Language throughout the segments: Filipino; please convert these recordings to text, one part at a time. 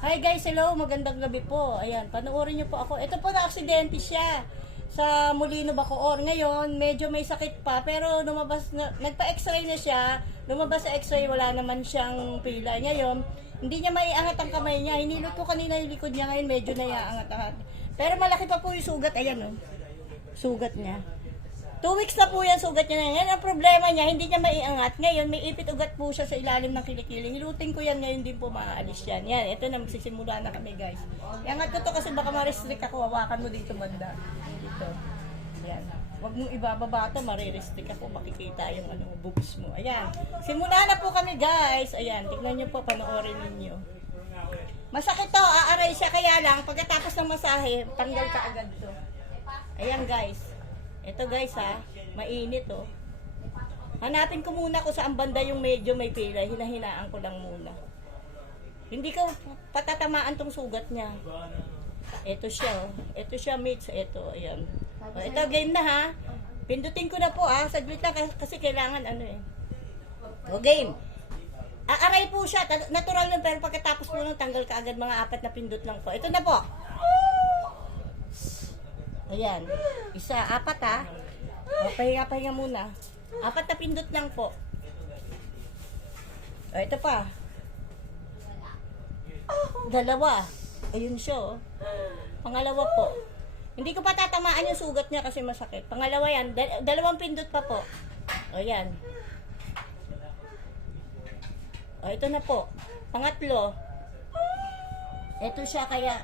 Hi guys, hello, magandang gabi po. Ayan, panoorin niyo po ako. Ito po na aksidente siya sa Molino, Bacoor. Ngayon, medyo may sakit pa, pero lumabas na, nagpa-x-ray na siya. Lumabas sa x-ray, wala naman siyang pilay. Ngayon, hindi niya maiangat ang kamay niya. Hinilot ko kanina yung likod niya, ngayon medyo naiangat-angat. Pero malaki pa po yung sugat. Ayan, oh. Sugat niya. 2 weeks na po yan, sugat niya na. Ngayon, ang problema niya, hindi niya maiangat. Ngayon, may ipit-ugat po siya sa ilalim ng kilikili. Hilutin ko yan, ngayon din po maaalis yan. Yan, ito na, magsisimula na kami, guys. Iangat ko to kasi baka ma-restrict ako. Hawakan mo dito, banda. Dito. Yan. Huwag mong ibababa to, ma-restrict ako. Makikita yung boobs mo. Ayan. Simula na po kami, guys. Ayan, tignan niyo po, panoorin ninyo. Masakit to, aaray siya. Kaya lang, pagkatapos ng masahe, tanggal ka agad to. Ayan, guys. Ito guys ha, mainit oh. Hanapin ko muna kung saan banda yung medyo may pilay, hinahinaan ko lang muna. Hindi ko patatamaan tong sugat niya. Ito siya oh. Ito siya mates, ito, ayan. Oh, ito game na ha. Pindutin ko na po ha, saglit lang kasi kailangan ano eh. O game. Aaray po siya, natural lang pero pagkatapos po nung tanggal ka agad mga 4 na pindot lang po. Ito na po. Ayan. 1, 4 ha. O, pahinga muna. 4 na pindot lang po. O, ito pa. 2. Ayun siya oh. Pangalawa po. Hindi ko pa tatamaan yung sugat niya kasi masakit. Pangalawa yan. 2 pindot pa po. O, yan. O, ito na po. Pangatlo. Ito siya kaya...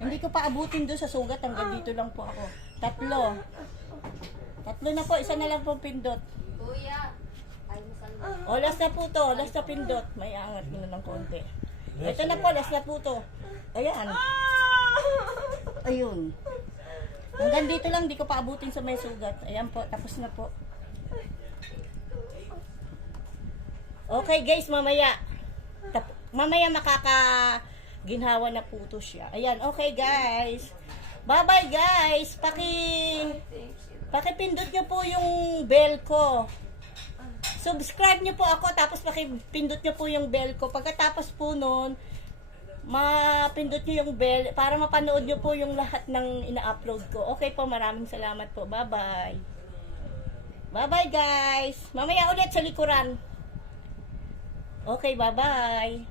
Hindi ko pa abutin doon sa sugat, hanggang dito lang po ako. 3 na po, 1 na lang po pindot. Kuya, O, last na po to, last na pindot. May angat mo na ng konti. Ito na po, last na po to. Ayan. Ayun. Hanggang dito lang, di ko pa abutin sa may sugat. Ayan po, tapos na po. Okay guys, mamaya. Mamaya ginhawa na po to siya. Ayan, okay guys. Bye-bye guys. Pakipindot nyo po yung bell ko. Subscribe nyo po ako, tapos pakipindot nyo po yung bell ko. Pagkatapos po nun, mapindot nyo yung bell para mapanood nyo po yung lahat ng ina-upload ko. Okay po, maraming salamat po. Bye-bye. Bye-bye guys. Mamaya ulit sa likuran. Okay, bye-bye.